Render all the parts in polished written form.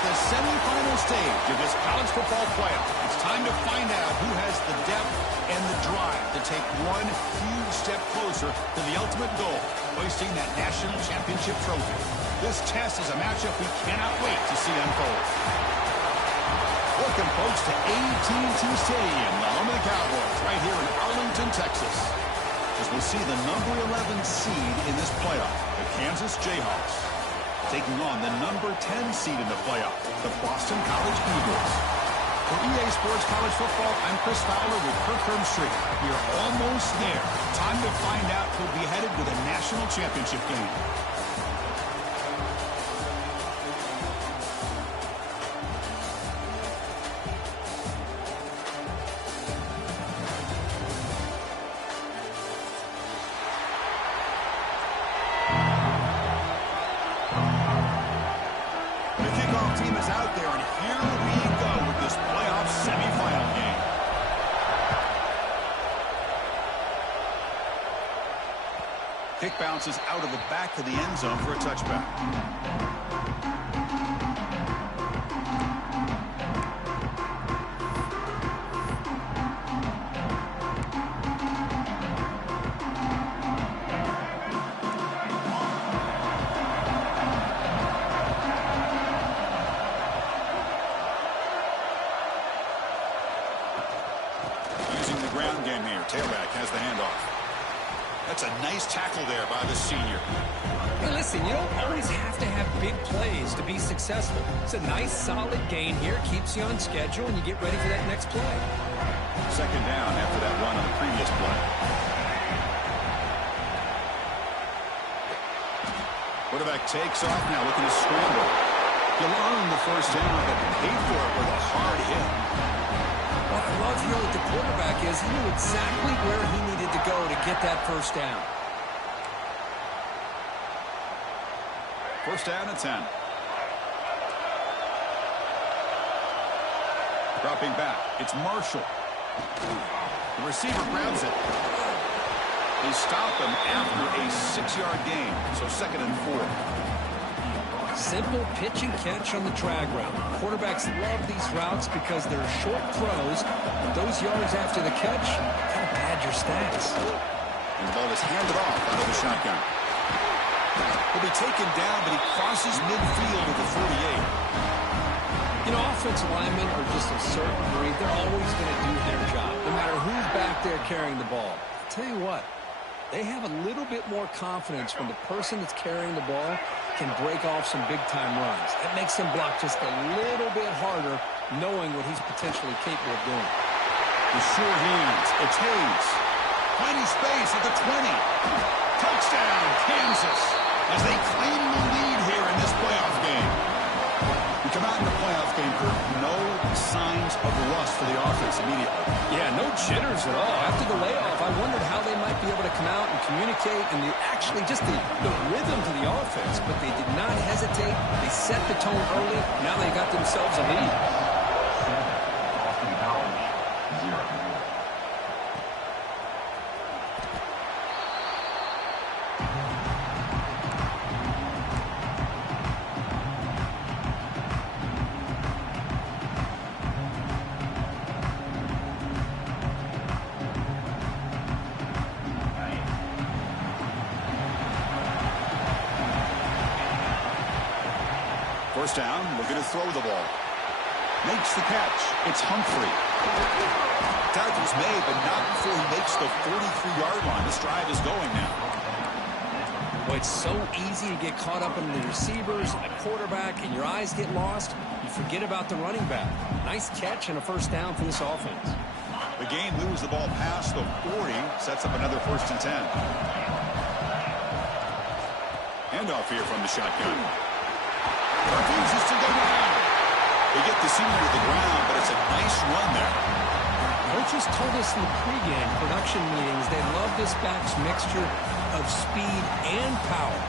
The semifinal stage of this college football playoff. It's time to find out who has the depth and the drive to take one huge step closer to the ultimate goal, hoisting that national championship trophy. This test is a matchup we cannot wait to see unfold. Welcome, folks, to AT&T Stadium, the home of the Cowboys, right here in Arlington, Texas, as we'll see the number 11 seed in this playoff, the Kansas Jayhawks, taking on the number 10 seed in the playoff, the Boston College Eagles. For EA Sports College Football, I'm Chris Fowler with Kirk Herbstreit. We are almost there. Time to find out who'll be headed to the national championship game. Team is out there, and here we go with this playoff semifinal game. Kick bounces out of the back of the end zone for a touchback. Game here. Tailback has the handoff. That's a nice tackle there by the senior. Hey, listen, you don't always have to have big plays to be successful. It's a nice, solid gain here. Keeps you on schedule, and you get ready for that next play. Second down after that run on the previous play. Quarterback takes off now, looking to scramble. He'll earn the first down, but paid for it with a hard hit. What I love here with the quarterback is he knew exactly where he needed to go to get that first down. First down at 10. Dropping back. It's Marshall. The receiver grabs it. They stop him after a 6-yard gain. So 2nd and 4. Simple pitch and catch on the drag route. Quarterbacks love these routes because they're short throws, but those yards after the catch kind of pad your stats. And the ball is handed off out of the shotgun. He'll be taken down, but he crosses midfield at the 48. You know, offensive linemen are just a certain breed. They're always going to do their job, no matter who's back there carrying the ball. I'll tell you what, they have a little bit more confidence when the person that's carrying the ball can break off some big-time runs. That makes him block just a little bit harder, knowing what he's potentially capable of doing. The sure hands. It's Hayes. Plenty space at the 20. Touchdown, Kansas, as they claim the lead here in this playoff game. We come out in the playoff game, Kirk. No signs of rust for the offense immediately. Yeah, no jitters at all. After the layoff, I wondered how they might be able to come out and communicate and actually just the rhythm to the offense. But they did not hesitate. They set the tone early. Now they got themselves a lead. Boston College, 0. First down, looking to throw the ball. Makes the catch. It's Humphrey. Tackle's made, but not before he makes the 43-yard line. This drive is going now. Well, it's so easy to get caught up in the receivers and the quarterback, and your eyes get lost. You forget about the running back. Nice catch and a first down for this offense. The game moves the ball past the 40, sets up another 1st and 10. Handoff here from the shotgun. Refuses to go down. They get the senior to the ground, but it's a nice run there. Coaches told us in the pregame production meetings they love this back's mixture of speed and power.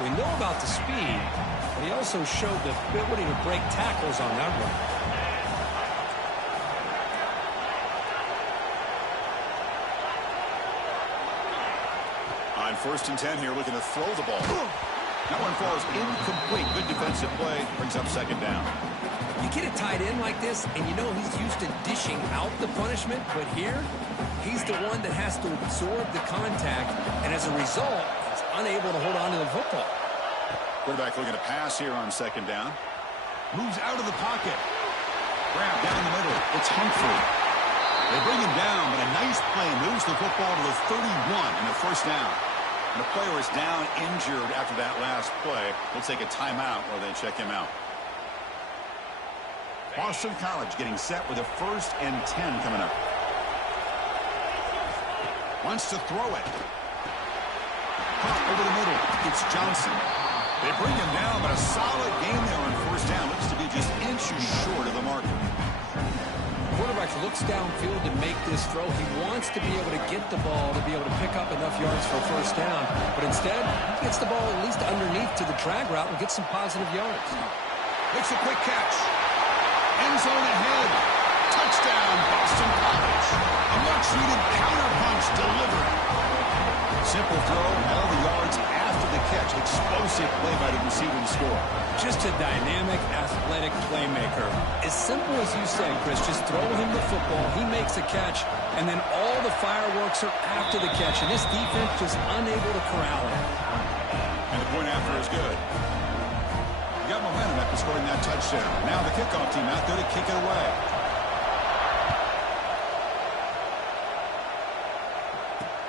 We know about the speed, but he also showed the ability to break tackles on that run. On 1st and 10 here, looking to throw the ball. That one falls incomplete. Good defensive play. Brings up 2nd down. You get a tight end like this, and you know he's used to dishing out the punishment, but here, he's the one that has to absorb the contact, and as a result, he's unable to hold on to the football. Quarterback looking to pass here on 2nd down. Moves out of the pocket. Grab down the middle. It's Humphrey. They bring him down, but a nice play moves the football to the 31 and a 1st down. And the player is down injured after that last play. We'll take a timeout while they check him out. Boston College getting set with a 1st and 10 coming up. Wants to throw it. Pop over the middle. It's Johnson. They bring him down, but a solid game there on 1st down. Looks to be just inches short of the marker. Quarterback looks downfield to make this throw. He wants to be able to get the ball to be able to pick up enough yards for a 1st down. But instead, he gets the ball at least underneath to the drag route and gets some positive yards. Makes a quick catch. End zone ahead. Touchdown, Boston College. A much-needed counterpunch delivered. Simple throw, all the yards after the catch. Explosive play by the receiver to score. Just a dynamic, athletic playmaker. As simple as you said, Chris, just throw him the football, he makes a catch, and then all the fireworks are after the catch, and this defense just unable to corral it. And the point after is good. You got momentum after scoring that touchdown. Now the kickoff team out there to kick it away.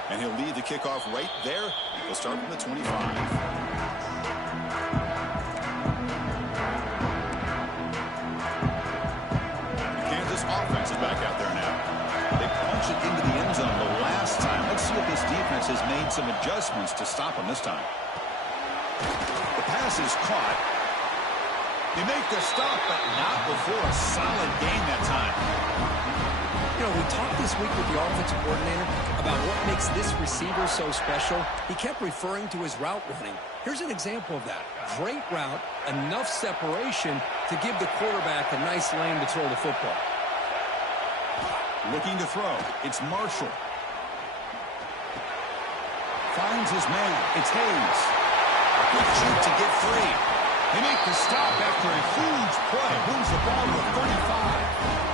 And he'll lead the kickoff right there. He'll start from the 25. Offense is back out there now. They punch it into the end zone the last time. Let's see if this defense has made some adjustments to stop them this time. The pass is caught. They make the stop, but not before a solid game that time. You know, we talked this week with the offensive coordinator about what makes this receiver so special. He kept referring to his route running. Here's an example of that. Great route, enough separation to give the quarterback a nice lane to throw the football. Looking to throw. It's Marshall. Finds his man. It's Hayes. Good shoot to get free. They make the stop after a huge play. Moves the ball to the 35.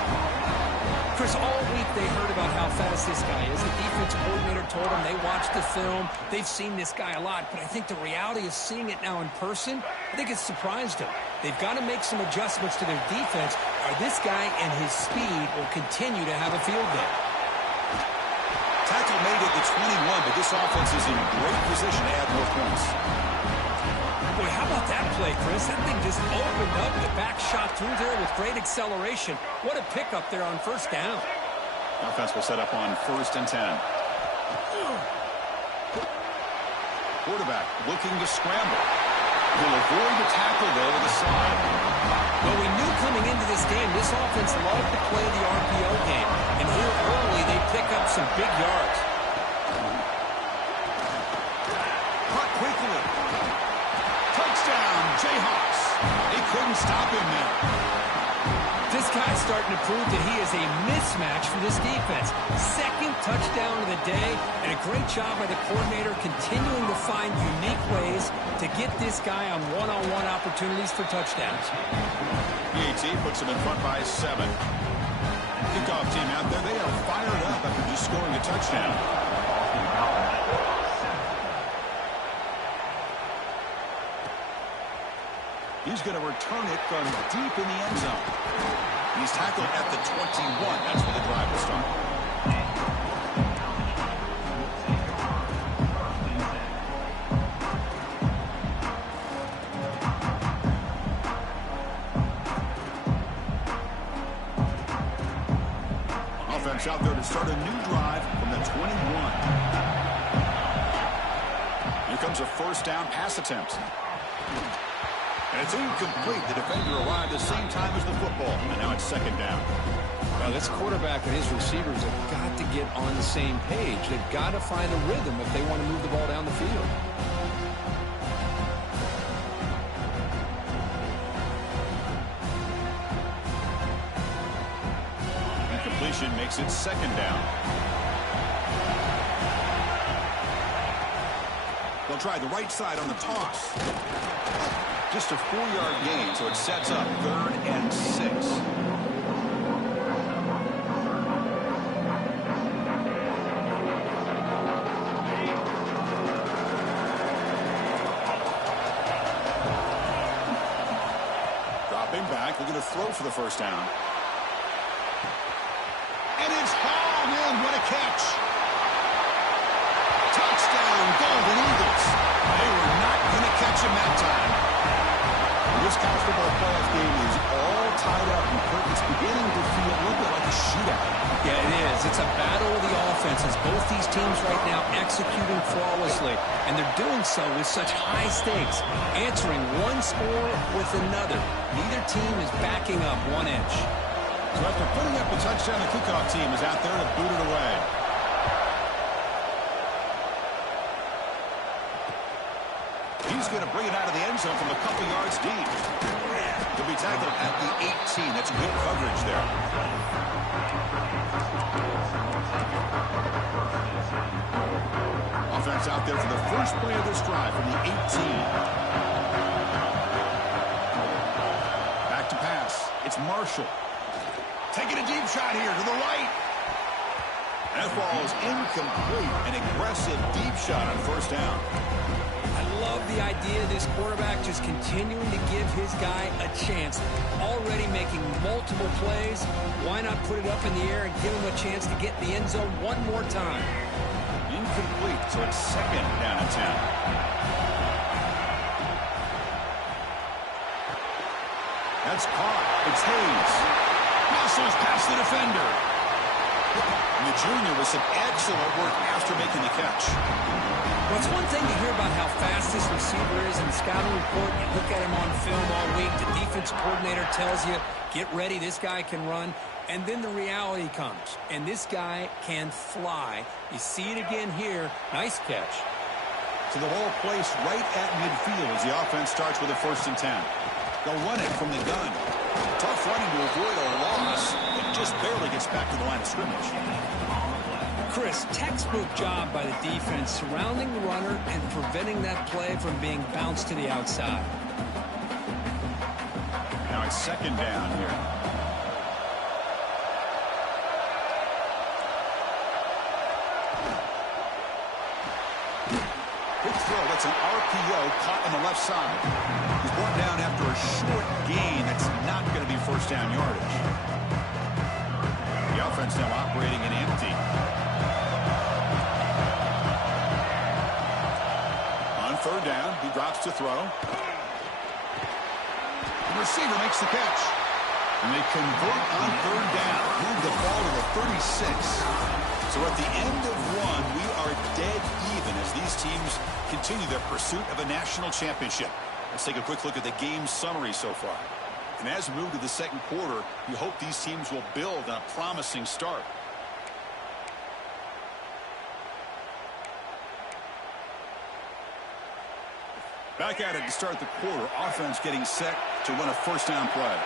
Chris, all week they heard about how fast this guy is. The defense coordinator told them they watched the film. They've seen this guy a lot, but I think the reality of seeing it now in person, I think it's surprised them. They've got to make some adjustments to their defense, or this guy and his speed will continue to have a field day. Tackle made at the 21, but this offense is in great position to add more points. Boy, how about that play, Chris? That thing just opened up. The back shot through there with great acceleration. What a pickup there on 1st down. Offense will set up on 1st and 10. Quarterback looking to scramble. He'll avoid the tackle, though, to the side. Well, we knew coming into this game, this offense loved to play the RPO game. And here early, they pick up some big yards. Caught quickly. Touchdown, Jayhawks. They couldn't stop him there. This guy's starting to prove that he is a mismatch for this defense. 2nd touchdown of the day, and a great job by the coordinator continuing to find unique ways to get this guy on one-on-one opportunities for touchdowns. PAT puts him in front by 7. Kickoff team out there, they are fired up after just scoring a touchdown. He's going to return it from deep in the end zone. He's tackled at the 21. That's where the drive will start. Offense out there to start a new drive from the 21. Here comes a 1st down pass attempt. And it's incomplete. The defender arrived the same time as the football. And now it's second down. Well, this quarterback and his receivers have got to get on the same page. They've got to find a rhythm if they want to move the ball down the field. Incompletion makes it second down. They'll try the right side on the toss. Just a 4-yard gain, so it sets up 3rd and 6. Back, looking to throw for the first down. And it's hauled in. What a catch. Touchdown, Golden Eagles. They were not going to catch him that time. This college football playoff game is all tied up. It's beginning to feel a little bit like a shootout. Yeah, it is. It's a battle of the offenses. Both these teams right now executing flawlessly, and they're doing so with such high stakes, answering one score with another. Neither team is backing up 1 inch. So after putting up a touchdown, the kickoff team is out there to boot it away. He's going to bring it out of the end zone from a couple yards deep. He'll be tackled at the 18. That's good coverage there. Offense out there for the first play of this drive from the 18. Back to pass. It's Marshall. Taking a deep shot here to the right. That ball is incomplete. An aggressive deep shot on first down. Love the idea of this quarterback just continuing to give his guy a chance. Already making multiple plays. Why not put it up in the air and give him a chance to get in the end zone one more time? Incomplete, so it's second down and 10. That's caught. It's Hayes. Muscles past the defender. And the junior with some excellent work after making the catch. Well, it's one thing to hear about how fast this receiver is in the scouting report. You look at him on film all week. The defense coordinator tells you, get ready, this guy can run. And then the reality comes, and this guy can fly. You see it again here. Nice catch. So the ball placed right at midfield as the offense starts with a 1st and 10. They'll run it from the gun. Tough running to avoid a loss. It just barely gets back to the line of scrimmage. Chris, textbook job by the defense surrounding the runner and preventing that play from being bounced to the outside. Now it's second down here. Good throw. That's an RPO caught on the left side. He's brought down after a short gain. That's not going to be first down yardage. The offense now operating in empty. Third down, he drops to throw. The receiver makes the catch. And they convert on third down. Move the ball to the 36. So at the end of one, we are dead even as these teams continue their pursuit of a national championship. Let's take a quick look at the game summary so far. And as we move to the second quarter, we hope these teams will build on a promising start. Back at it to start the quarter. Offense getting set to run a first down play.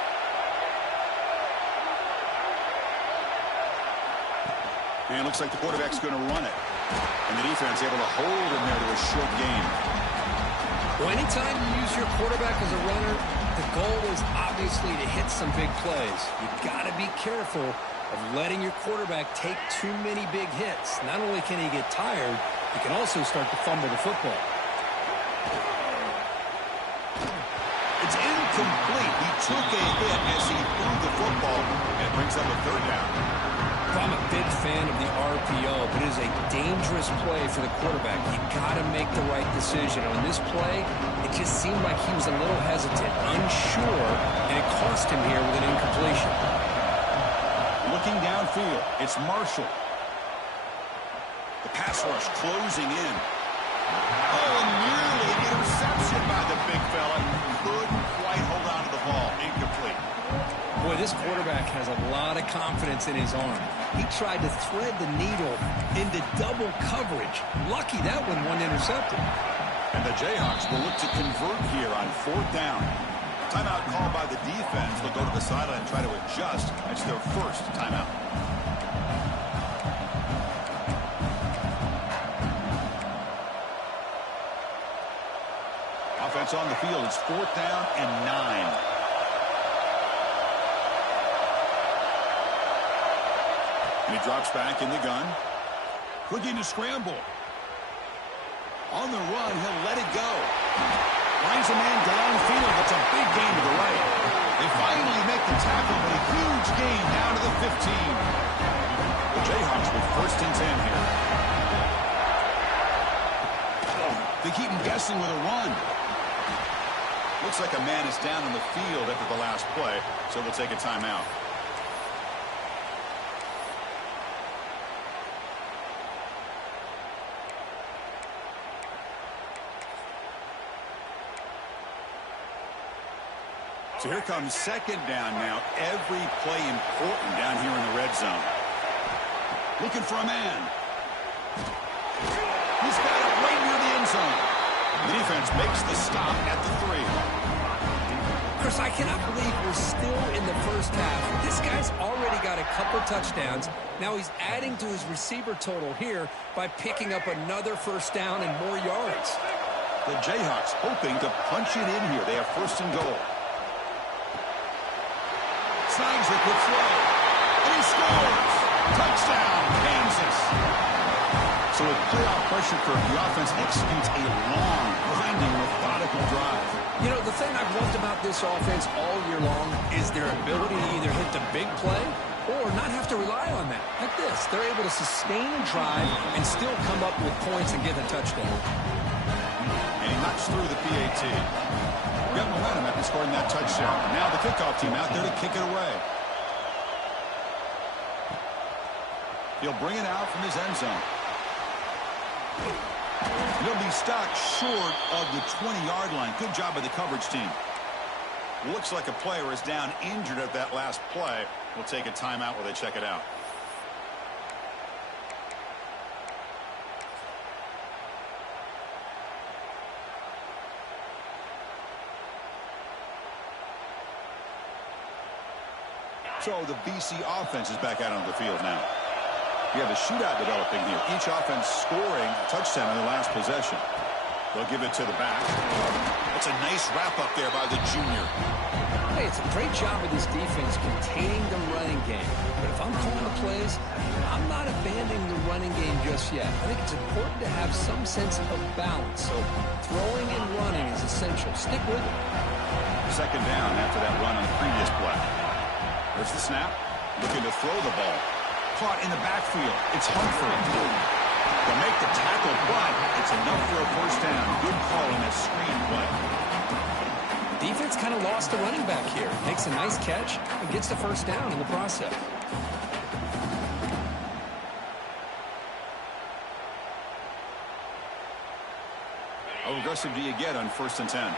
And it looks like the quarterback's going to run it. And the defense able to hold him there to a short gain. Well, anytime you use your quarterback as a runner, the goal is obviously to hit some big plays. You've got to be careful of letting your quarterback take too many big hits. Not only can he get tired, he can also start to fumble the football. It's incomplete. He took a hit as he threw the football, and it brings up a third down. I'm a big fan of the RPO, but it is a dangerous play for the quarterback. You've got to make the right decision. On this play, it just seemed like he was a little hesitant, unsure, and it cost him here with an incompletion. Looking downfield, it's Marshall. The pass rush closing in. Oh, and nearly an interception by the big fella. Couldn't Boy, this quarterback has a lot of confidence in his arm. He tried to thread the needle into double coverage. Lucky that one wasn't intercepted. And the Jayhawks will look to convert here on 4th down. Timeout called by the defense. They'll go to the sideline and try to adjust. It's their first timeout. Offense on the field. It's 4th down and 9. And he drops back in the gun. Looking to scramble. On the run, he'll let it go. Finds a man downfield. That's a big gain to the right. They finally make the tackle, but a huge gain down to the 15. The Jayhawks with 1st and 10 here. They keep him guessing with a run. Looks like a man is down on the field after the last play, so they'll take a timeout. So here comes 2nd down now. Every play important down here in the red zone. Looking for a man. He's got it right near the end zone. The defense makes the stop at the 3. Chris, I cannot believe we're still in the first half. This guy's already got a couple touchdowns. Now he's adding to his receiver total here by picking up another 1st down and more yards. The Jayhawks hoping to punch it in here. They have 1st and goal. Signs a good throw. And he scores. Touchdown, Kansas. So with playoff pressure curve, the offense executes a long, grinding, methodical drive. You know, the thing I've loved about this offense all year long is their ability to either hit the big play or not have to rely on that. Like this, they're able to sustain a drive and still come up with points and get a touchdown. And he knocks through the PAT. Got momentum after scoring that touchdown. Now the kickoff team out there to kick it away. He'll bring it out from his end zone. He'll be stopped short of the 20-yard line. Good job by the coverage team. Looks like a player is down injured at that last play. We'll take a timeout while they check it out. So the BC offense is back out on the field now. We have a shootout developing here. Each offense scoring a touchdown in their last possession. They'll give it to the back. That's a nice wrap up there by the junior. Hey, it's a great job of this defense containing the running game. But if I'm calling the plays, I'm not abandoning the running game just yet. I think it's important to have some sense of balance. So throwing and running is essential. Stick with it. 2nd down after that run on the previous play. There's the snap. Looking to throw the ball. Caught in the backfield. It's Humphrey. They'll make the tackle, but it's enough for a 1st down. Good call in that screen play. Defense kind of lost the running back here. Makes a nice catch and gets the 1st down in the process. How aggressive do you get on 1st and 10?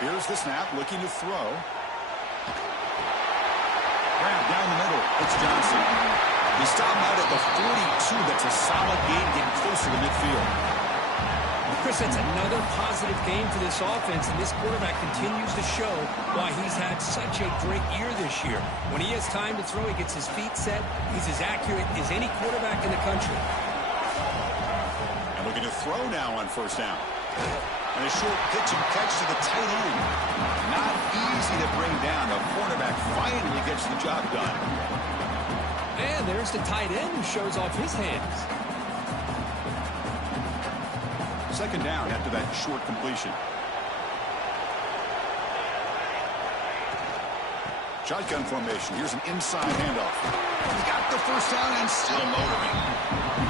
Here's the snap, looking to throw. Grab down the middle. It's Johnson. He stopped out at the 42. That's a solid gain, getting closer to midfield. Chris, that's another positive game for this offense, and this quarterback continues to show why he's had such a great year this year. When he has time to throw, he gets his feet set. He's as accurate as any quarterback in the country. And looking to throw now on 1st down. And a short pitch and catch to the tight end. Not easy to bring down. The cornerback finally gets the job done. And there's the tight end who shows off his hands. 2nd down after that short completion. Shotgun formation. Here's an inside handoff. He got the 1st down and still motoring.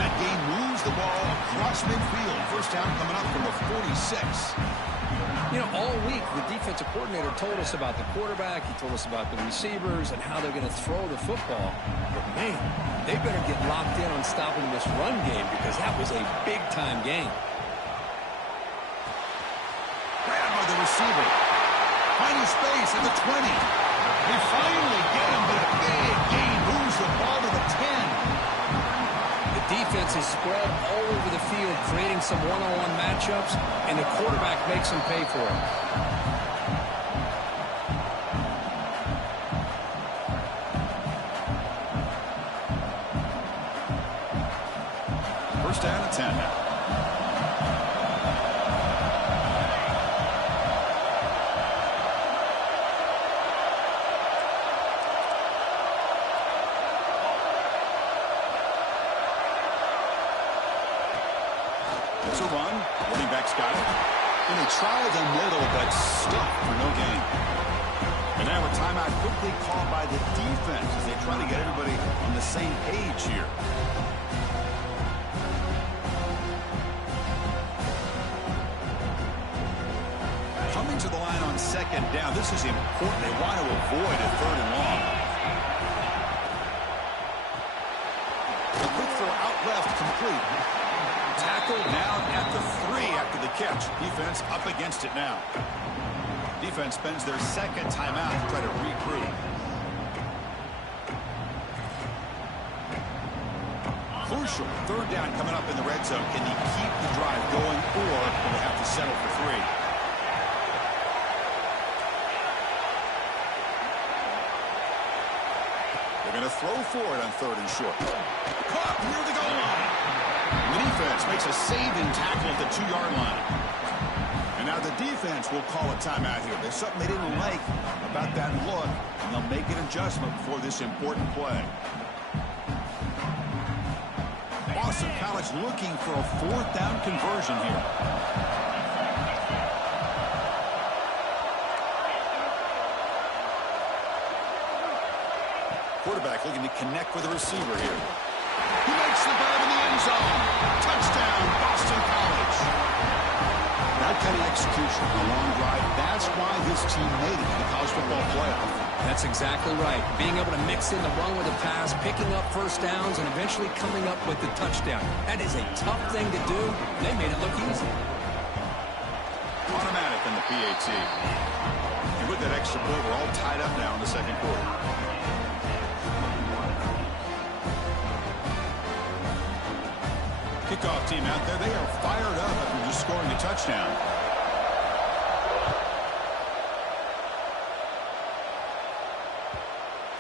That gain moves the ball across midfield. 1st down coming up from the 46. You know, all week the defensive coordinator told us about the quarterback. He told us about the receivers and how they're going to throw the football. But, man, they better get locked in on stopping this run game because that was a big-time game. receiver. Finding space at the 20. They finally get him, but a big gain moves the ball to the 10. The defense is spread all over the field, creating some one-on-one matchups, and the quarterback makes them pay for it. First down and 10 now. It's a run. Running back's got it. And they tried a middle, but stuck for no gain. And now a timeout quickly called by the defense as they try to get everybody on the same page here. Coming to the line on second down. This is important. They want to avoid a third and long. A quick throw out left, complete. Tackled down at the 3 after the catch. Defense up against it now. Defense spends their second timeout to try to regroup. Crucial third down coming up in the red zone. Can he keep the drive going, or will they have to settle for 3? They're going to throw for it on third and short. Caught near the goal line. The defense makes a saving tackle at the 2-yard line. And now the defense will call a timeout here. There's something they didn't like about that look, and they'll make an adjustment before this important play. Boston College looking for a 4th down conversion here. Quarterback looking to connect with the receiver here. He makes the grab in the end zone. Touchdown, Boston College. That kind of execution on a long drive, that's why this team made it to the college football playoff. That's exactly right. Being able to mix in the run with the pass, picking up first downs, and eventually coming up with the touchdown. That is a tough thing to do. They made it look easy. Automatic in the PAT. And with that extra point, we're all tied up now in the second quarter. Kickoff team out there. They are fired up after just scoring a touchdown.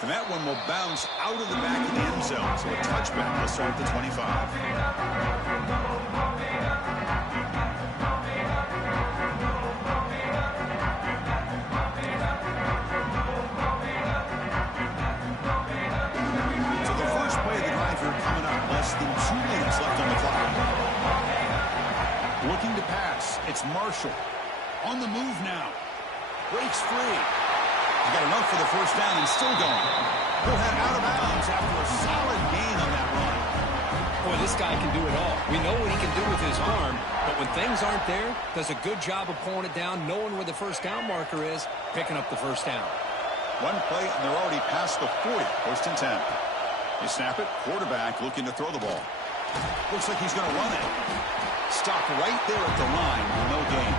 And that one will bounce out of the back of the end zone. So a touchback will start at the 25. So the first play of the drive here coming up. Less than 2 minutes left on the clock. Looking to pass. It's Marshall. On the move now. Breaks free. He got enough for the first down and still going. He'll head out of bounds after a solid gain on that run. Boy, this guy can do it all. We know what he can do with his arm, but when things aren't there, does a good job of pulling it down, knowing where the first down marker is, picking up the first down. One play, and they're already past the 40. First and 10. You snap it. Quarterback looking to throw the ball. Looks like he's going to run it. Stop right there at the line. No gain.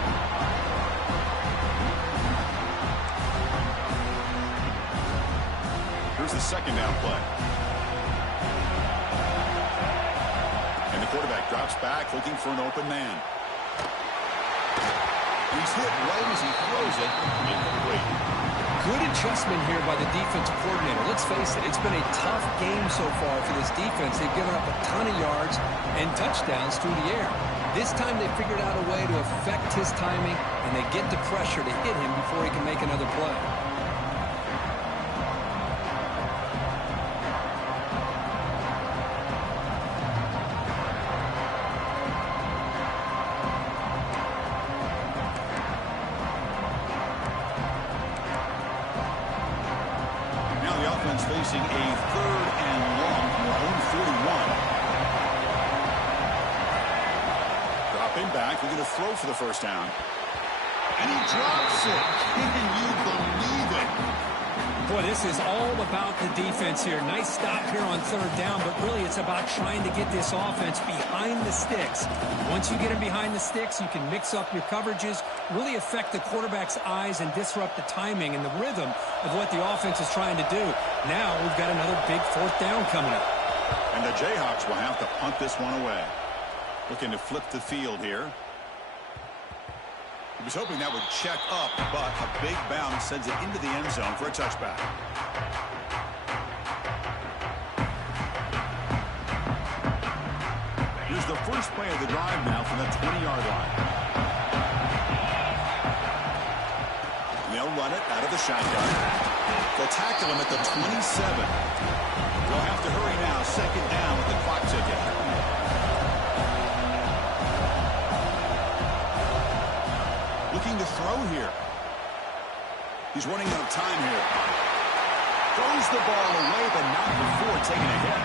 Here's the second down play. And the quarterback drops back looking for an open man. He's hit right as he throws it. Incomplete. Good adjustment here by the defensive coordinator. Let's face it, it's been a tough game so far for this defense. They've given up a ton of yards and touchdowns through the air. This time they figured out a way to affect his timing, and they get the pressure to hit him before he can make another play. Facing a 3rd and long from their own 41. Dropping back, we're going to throw for the first down. And he drops it. Can you believe it? Boy, this is all about the defense here. Nice stop here on third down, but really it's about trying to get this offense behind the sticks. Once you get them behind the sticks, you can mix up your coverages, really affect the quarterback's eyes and disrupt the timing and the rhythm of what the offense is trying to do. Now we've got another big fourth down coming up. And the Jayhawks will have to punt this one away. Looking to flip the field here. He was hoping that would check up, but a big bounce sends it into the end zone for a touchback. Here's the first play of the drive now from the 20-yard line. And they'll run it out of the shotgun. They'll tackle him at the 27. They'll have to hurry now, second down with the clock ticking. Looking to throw here. He's running out of time here. Throws the ball away, but not before taking a hit.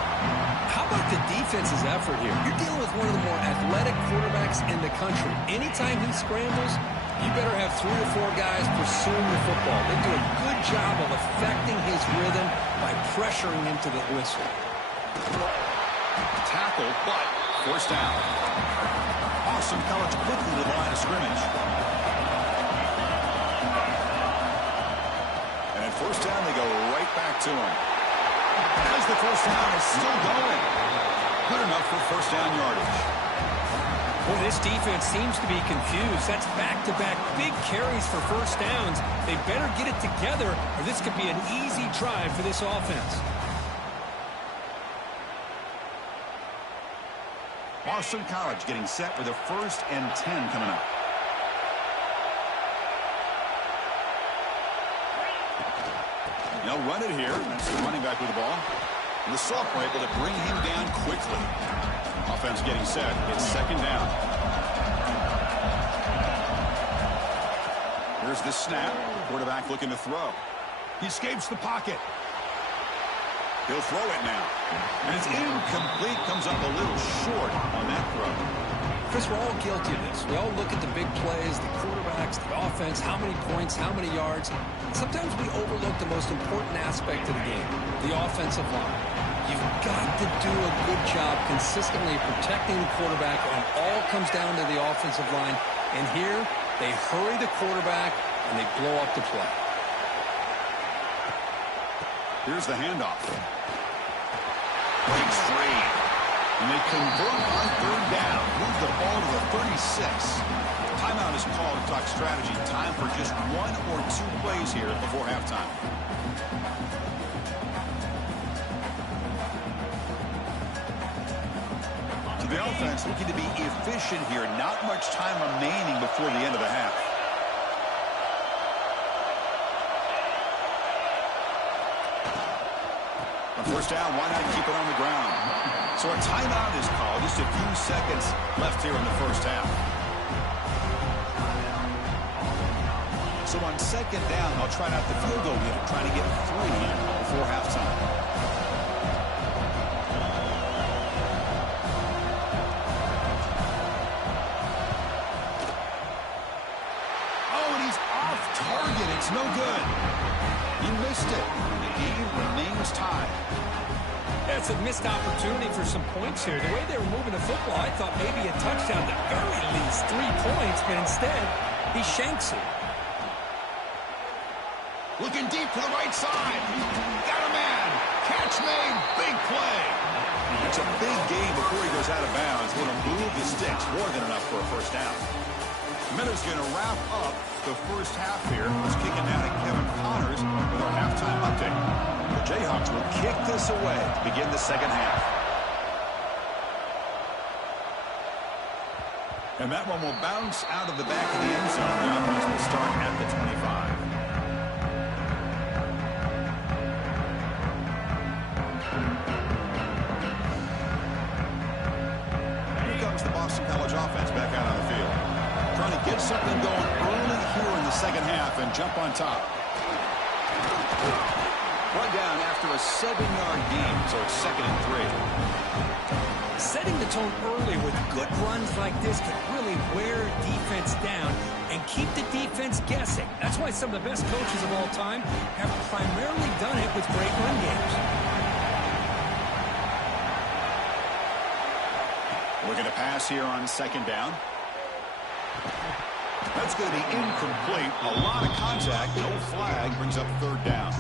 How about the defense's effort here? You're dealing with one of the more athletic quarterbacks in the country. Anytime he scrambles, you better have 3 or 4 guys pursuing the football. They do a good job of affecting his rhythm by pressuring him to the whistle. Tackle, but forced down. Boston College quickly to the line of scrimmage. First down, they go right back to him. As the first down is still going. Good enough for first down yardage. Well, this defense seems to be confused. That's back-to-back big carries for first downs. They better get it together, or this could be an easy drive for this offense. Boston College getting set with a 1st and 10 coming up. They'll run it here. That's the running back with the ball. And the sophomore able to bring him down quickly. Offense getting set. It's second down. Here's the snap. Quarterback looking to throw. He escapes the pocket. He'll throw it now. And it's incomplete. Comes up a little short on that throw. Chris, we're all guilty of this. We all look at the big plays, the quarterbacks, the offense, how many points, how many yards. Sometimes we overlook the most important aspect of the game, the offensive line. You've got to do a good job consistently protecting the quarterback, and it all comes down to the offensive line. And here, they hurry the quarterback, and they blow up the play. Here's the handoff. Breaks free. And they convert on third down. Move the ball to the 36. Timeout is called to talk strategy. Time for just 1 or 2 plays here before halftime. So the offense looking to be efficient here. Not much time remaining before the end of the half. On first down, why not keep it on the ground? So a timeout is called. Just a few seconds left here in the first half. So on second down, they'll try out the field goal unit, trying to get 3 before halftime. Oh, and he's off target. It's no good. He missed it. The game remains tied. That's a missed opportunity for some points here. The way they were moving the football, I thought maybe a touchdown, at the very least 3 points, but instead, he shanks it. Looking deep to the right side. Got a man. Catch made. Big play. It's a big game before he goes out of bounds. Going to move the sticks. More than enough for a first down. Miller's going to wrap up the first half here. Let's kick it down to Kevin Connors with our halftime update. The Jayhawks will kick this away to begin the second half. And that one will bounce out of the back of the end zone. The offense will start at the 25. Here comes the Boston College offense back out on the field. Trying to get something going early here in the second half and jump on top. Run down after a 7-yard gain, so it's 2nd and 3. Setting the tone early with good runs like this can really wear defense down and keep the defense guessing. That's why some of the best coaches of all time have primarily done it with great run games. Looking to pass here on second down. That's going to be incomplete. A lot of contact. No flag. Brings up third down.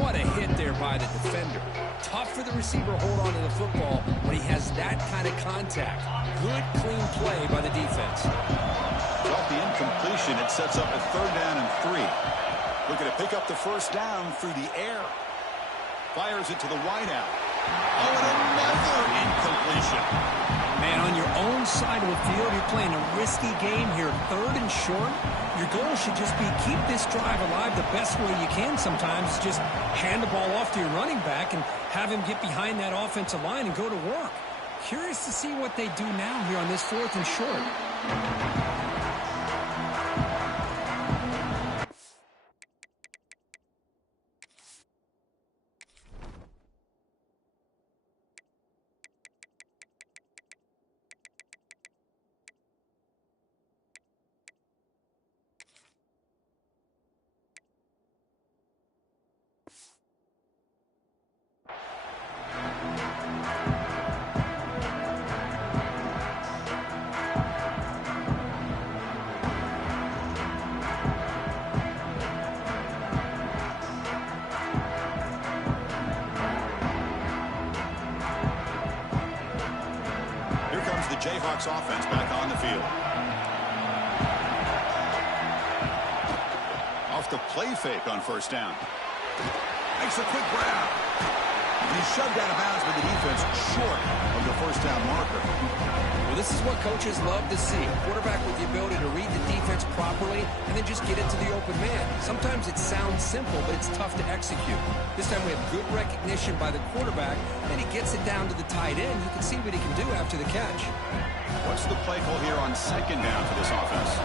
What a hit there by the defender. Tough for the receiver to hold on to the football when he has that kind of contact. Good, clean play by the defense. Off the incompletion, it sets up a third down and 3. Looking to pick up the first down through the air. Fires it to the wideout. Oh, and another incompletion. Man, on your own side of the field, you're playing a risky game here. Third and short. Your goal should just be keep this drive alive the best way you can sometimes. Just hand the ball off to your running back and have him get behind that offensive line and go to work. Curious to see what they do now here on this fourth and short. Jayhawks offense back on the field. Off the play fake on first down. Makes a quick grab. He's shoved out of bounds with the defense short of the first down marker. Well, this is what coaches love to see. A quarterback with the ability to read the defense properly and then just get it to the open man. Sometimes it sounds simple, but it's tough to execute. This time we have good recognition by the quarterback, and he gets it down to the tight end. You can see what he can do after the catch. What's the play call here on second down for this offense?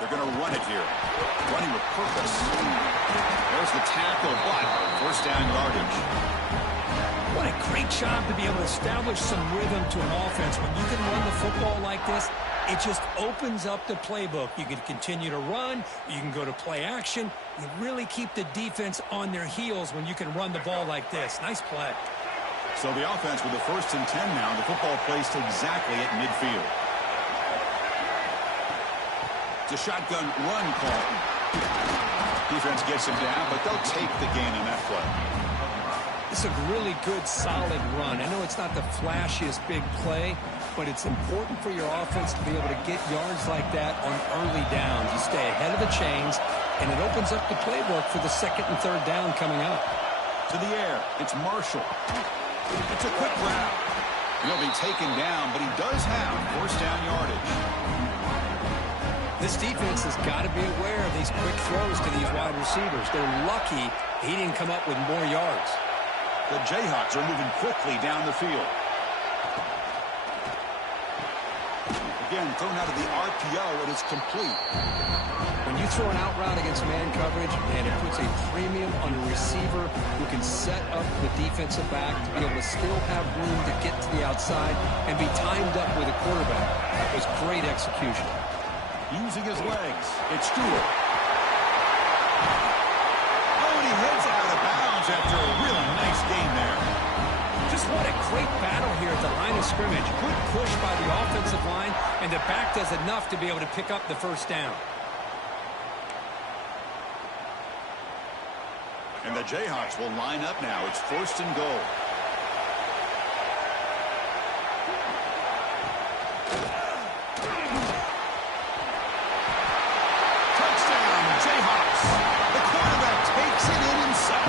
They're going to run it here. Running with purpose. There's the tackle, but first down yardage. What a great job to be able to establish some rhythm to an offense. When you can run the football like this, it just opens up the playbook. You can continue to run. You can go to play action. You really keep the defense on their heels when you can run the ball like this. Nice play. So the offense with the first and 10 now. The football placed exactly at midfield. It's a shotgun run call. Defense gets him down, but they'll take the gain on that play. It's a really good, solid run. I know it's not the flashiest big play, but it's important for your offense to be able to get yards like that on early downs. You stay ahead of the chains, and it opens up the playbook for the second and third down coming up. To the air, it's Marshall. It's a quick grab. He'll be taken down, but he does have first down yardage. This defense has got to be aware of these quick throws to these wide receivers. They're lucky he didn't come up with more yards. The Jayhawks are moving quickly down the field. Again, thrown out of the RPO, and it's complete. When you throw an out route against man coverage, and it puts a premium on a receiver who can set up the defensive back to be able to still have room to get to the outside and be timed up with a quarterback. That was great execution. Using his legs, it's Stewart. Oh, and he heads out of bounds after a really nice game there. Just what a great battle here at the line of scrimmage. Good push by the offensive line, and the back does enough to be able to pick up the first down. And the Jayhawks will line up now. It's first and goal. Touchdown, Jayhawks. The quarterback takes it in himself.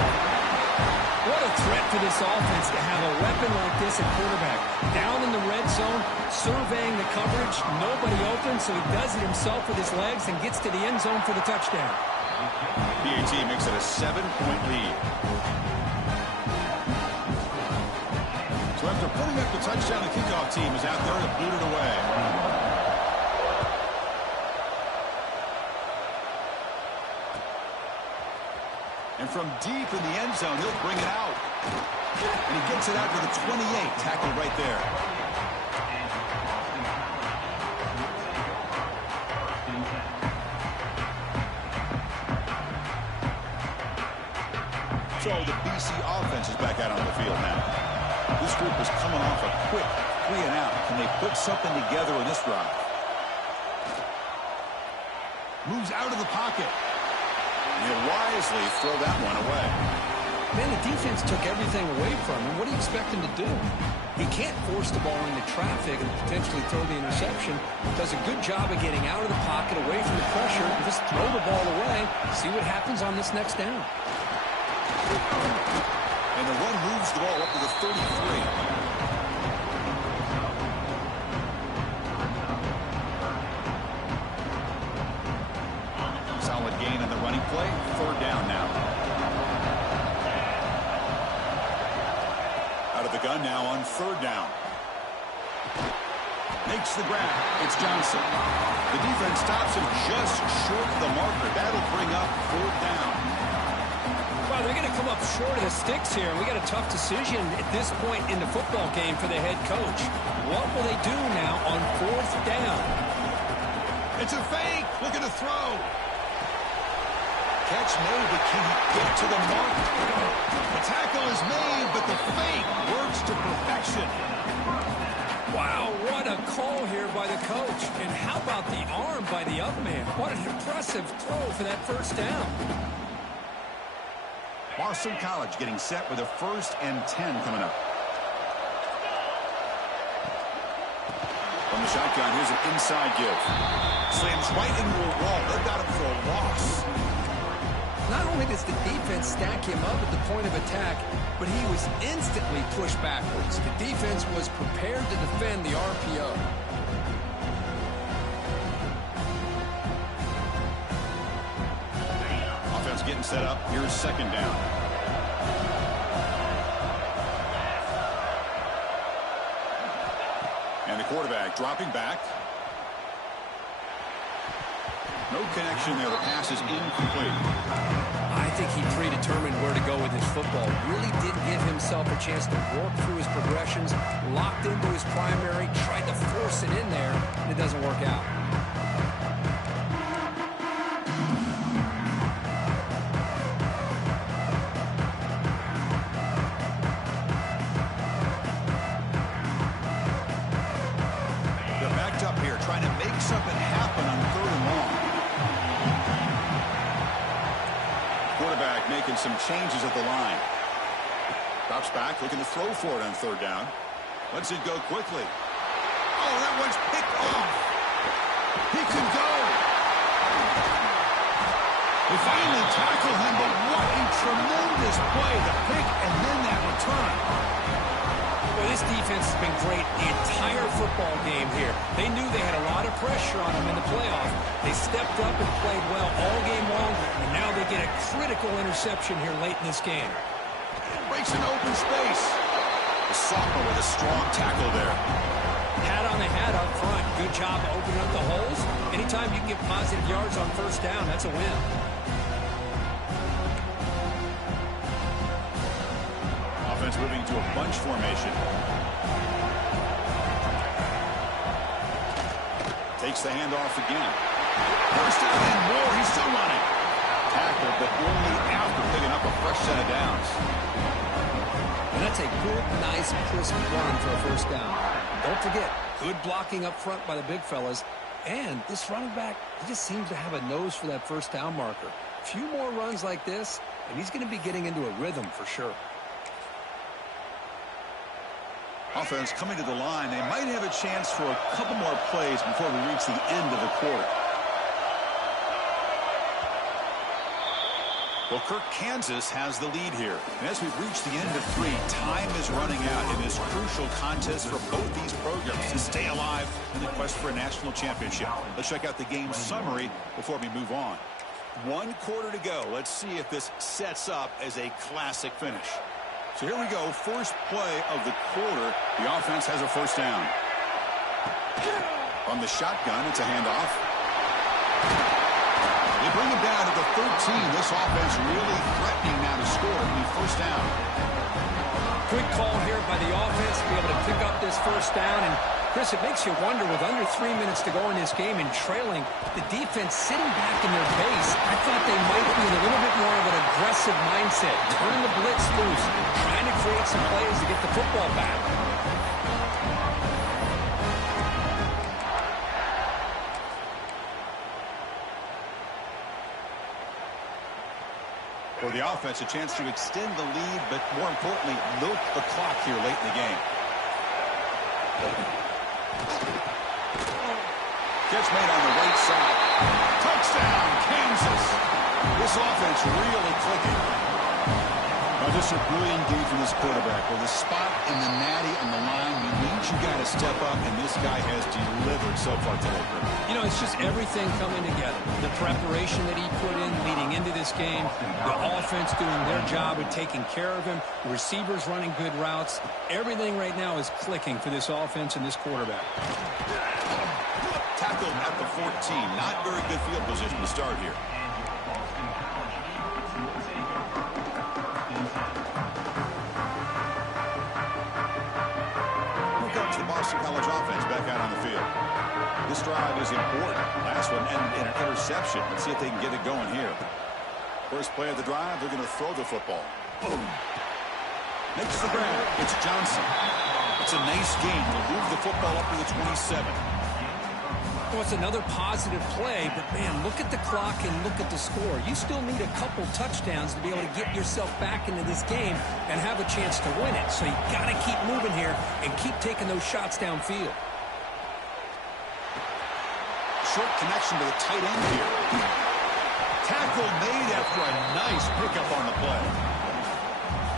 What a threat for this offense to have a weapon like this at quarterback. Down in the red zone, surveying the coverage, nobody open, so he does it himself with his legs and gets to the end zone for the touchdown. PAT makes it a 7-point lead. So after putting up the touchdown, the kickoff team is out there to boot it away. And from deep in the end zone, he'll bring it out. And he gets it out to the 28. Tackled right there. So the BC offense is back out on the field now. This group is coming off a quick 3 and out. Can they put something together in this drive? Moves out of the pocket. And he'll wisely throw that one away. Man, the defense took everything away from him. What do you expect him to do? He can't force the ball into traffic and potentially throw the interception. Does a good job of getting out of the pocket, away from the pressure, and just throw the ball away. See what happens on this next down. And the run moves the ball up to the 33. Solid gain on the running play. 3rd down now. Out of the gun now on 3rd down. Makes the grab. It's Johnson. The defense stops him just short of the marker. That'll bring up 4th down. Well, they're going to come up short of the sticks here. We got a tough decision at this point in the football game for the head coach. What will they do now on 4th down? It's a fake. Looking to throw. Catch made, but can he get to the mark? The tackle is made, but the fake works to perfection. Wow, what a call here by the coach. And how about the arm by the up man? What an impressive throw for that 1st down. Boston College getting set with a 1st and 10 coming up. From the shotgun, here's an inside give. Slams right into a wall. They've got him for a loss. Not only does the defense stack him up at the point of attack, but he was instantly pushed backwards. The defense was prepared to defend the RPO. Offense getting set up. Here's 2nd down. And the quarterback dropping back. No connection there. The pass is incomplete. I think he predetermined where to go with his football. Really didn't give himself a chance to work through his progressions. Locked into his primary. Tried to force it in there, and it doesn't work out. They're backed up here, trying to make something happen on 3rd and long. Quarterback making some changes at the line. Drops back, looking to throw for it on 3rd down. Lets it go quickly. Oh, that one's picked off. He could go. They finally tackle him, but what a tremendous play. The pick and then that return. Well, this defense has been great the entire football game here. They knew they had a lot of pressure on them in the playoff. They stepped up and played well all game long, and now they get a critical interception here late in this game. Breaks an open space. The sophomore with a strong tackle there. Hat on the hat up front. Good job opening up the holes. Anytime you can get positive yards on 1st down, that's a win. Offense moving to a bunch formation. Takes the handoff again. 1st down and more. He's still running. Tackle, but only after picking up a fresh set of downs. And that's a good, nice, crisp run for a 1st down. Don't forget, good blocking up front by the big fellas. And this running back, he just seems to have a nose for that 1st down marker. A few more runs like this, and he's going to be getting into a rhythm for sure. Offense coming to the line. They might have a chance for a couple more plays before we reach the end of the quarter. Well, Kirk, Kansas has the lead here. And as we've reached the end of 3, time is running out in this crucial contest for both these programs to stay alive in the quest for a national championship. Let's check out the game summary before we move on. 1 quarter to go. Let's see if this sets up as a classic finish. So here we go. First play of the quarter. The offense has a 1st down. From the shotgun, it's a handoff. They bring him down to the 13. This offense really threatening now to score. It'll be 1st down. Good call here by the offense to be able to pick up this first down. And, Chris, it makes you wonder, with under 3 minutes to go in this game and trailing, the defense sitting back in their base, I thought they might be in a little bit more of an aggressive mindset, turning the blitz loose, trying to create some plays to get the football back. For the offense, a chance to extend the lead, but more importantly, milk the clock here late in the game. Catch made on the right side. Touchdown, Kansas. This offense really clicking. Now, just a brilliant game from this quarterback. With a spot in the natty on the line, you need you got to step up, and this guy has delivered so far today. You know, it's just everything coming together. The preparation that he put in leading into this game, the offense doing their job of taking care of him, the receivers running good routes. Everything right now is clicking for this offense and this quarterback. Tackled at the 14. Not very good field position to start here. Here comes the Boston College offense back out on the field. This drive is important. Last one ended in an interception. Let's see if they can get it going here. First play of the drive, they're going to throw the football. Boom. Makes the grab. It's Johnson. It's a nice gain. They'll move the football up to the 27. Well, it's another positive play, but, man, look at the clock and look at the score. You still need a couple touchdowns to be able to get yourself back into this game and have a chance to win it. So you got to keep moving here and keep taking those shots downfield. Short connection to the tight end here. Tackle made after a nice pickup on the play.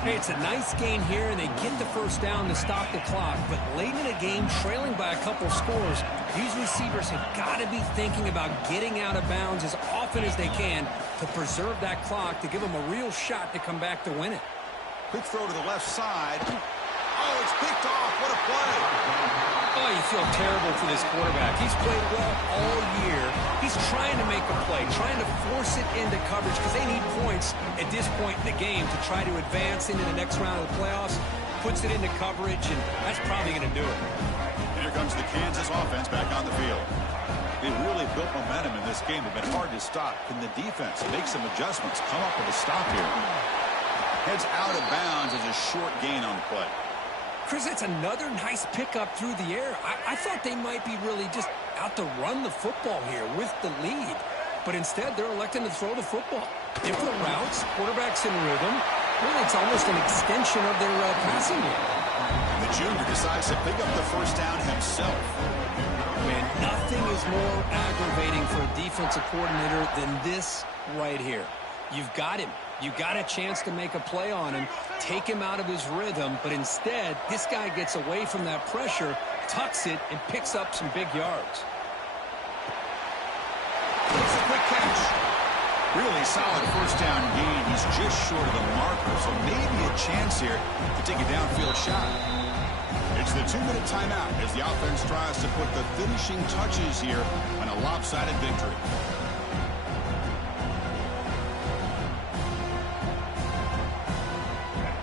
Hey, it's a nice gain here, and they get the first down to stop the clock. But late in the game, trailing by a couple scores, these receivers have got to be thinking about getting out of bounds as often as they can to preserve that clock, to give them a real shot to come back to win it. Quick throw to the left side. Oh, it's picked off. What a play. Oh, you feel terrible for this quarterback. He's played well all year. He's trying to make a play, trying to force it into coverage because they need points at this point in the game to try to advance into the next round of the playoffs. Puts it into coverage, and that's probably going to do it. And here comes the Kansas offense back on the field. They really built momentum in this game. It's been hard to stop. Can the defense make some adjustments, come up with a stop here? Heads out of bounds as a short gain on the play. Chris, that's another nice pickup through the air. I thought they might be really just out to run the football here with the lead. But instead, they're electing to throw the football. Different routes, quarterbacks in rhythm. Really, it's almost an extension of their passing game. The junior decides to pick up the first down himself. Man, nothing is more aggravating for a defensive coordinator than this right here. You've got him. You got a chance to make a play on him, take him out of his rhythm, but instead, this guy gets away from that pressure, tucks it, and picks up some big yards. It's a quick catch. Really solid first down gain. He's just short of the marker, so maybe a chance here to take a downfield shot. It's the 2-minute timeout as the offense tries to put the finishing touches here on a lopsided victory.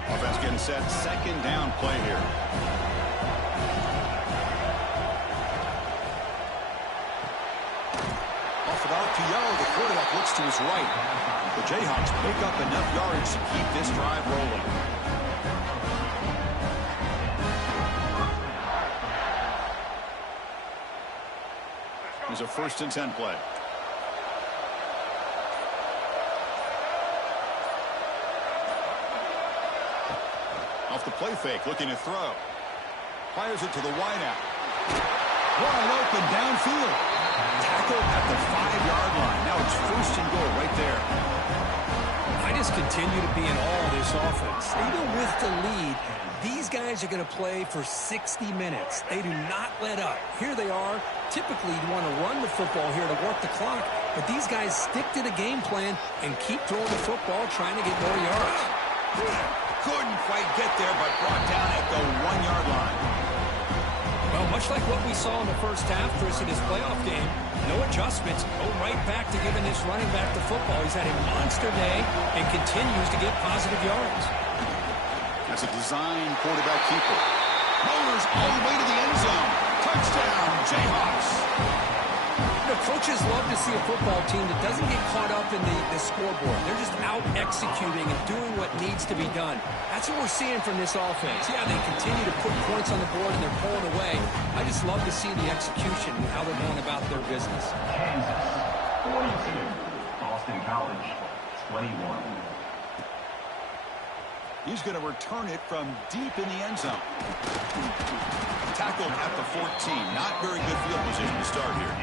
Offense getting set. Second down play here. Off an RPO, the quarterback looks to his right. The Jayhawks pick up enough yards to keep this drive rolling. There's a 1st and 10 play. Off the play fake, looking to throw. Fires it to the wideout. Wide open downfield. Tackle at the 5-yard line. Now it's 1st and goal right there. I just continue to be in awe of this offense. Even with the lead, these guys are going to play for 60 minutes. They do not let up. Here they are. Typically, you want to run the football here to work the clock, but these guys stick to the game plan and keep throwing the football, trying to get more yards. Couldn't quite get there, but brought down at the 1-yard line. Well, much like what we saw in the first half, Chris, in his playoff game, no adjustments, go right back to giving this running back the football. He's had a monster day and continues to get positive yards. It's a design quarterback keeper. Rollers all the way to the end zone. Touchdown, Jayhawks. The coaches love to see a football team that doesn't get caught up in the scoreboard. They're just out executing and doing what needs to be done. That's what we're seeing from this offense. Yeah, they continue to put points on the board and they're pulling away. I just love to see the execution and how they're going about their business. Kansas 42, Boston College 21. He's going to return it from deep in the end zone. Tackled at the 14. Not very good field position to start here.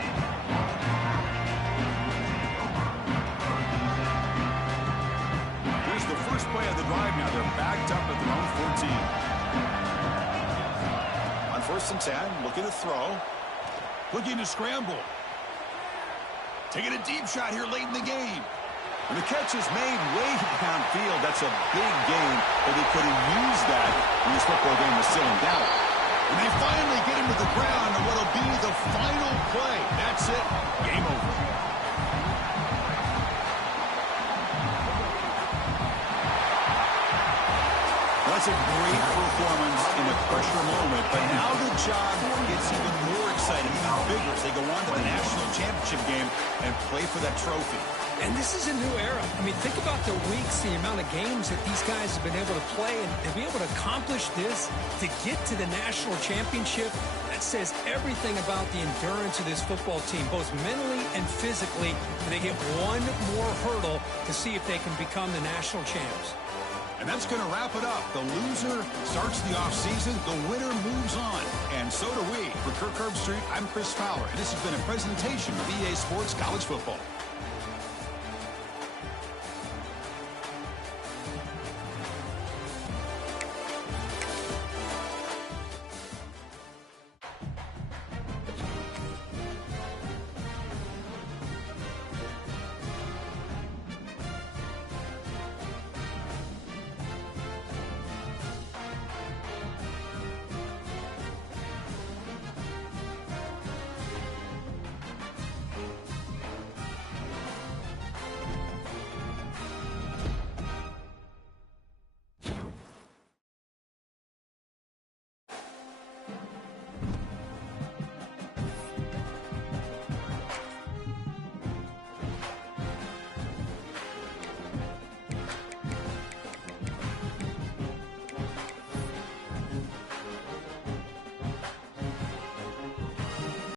Here's the first play of the drive now. They're backed up at their own 14. On 1st and 10, looking to throw. Looking to scramble. Taking a deep shot here late in the game. And the catch is made way downfield. That's a big gain, but they could have used that when this football game was still in doubt. And they finally get him to the ground on what will be the final play. That's it. Game over. That's a great performance in a pressure moment, but now the job gets even more exciting, even bigger as they go on to the national championship game and play for that trophy. And this is a new era. I mean, think about the weeks, the amount of games that these guys have been able to play, and to be able to accomplish this, to get to the national championship, that says everything about the endurance of this football team, both mentally and physically. They get one more hurdle to see if they can become the national champs. And that's going to wrap it up. The loser starts the offseason. The winner moves on. And so do we. For Kirk Herbstreit, I'm Chris Fowler. And this has been a presentation of EA Sports College Football.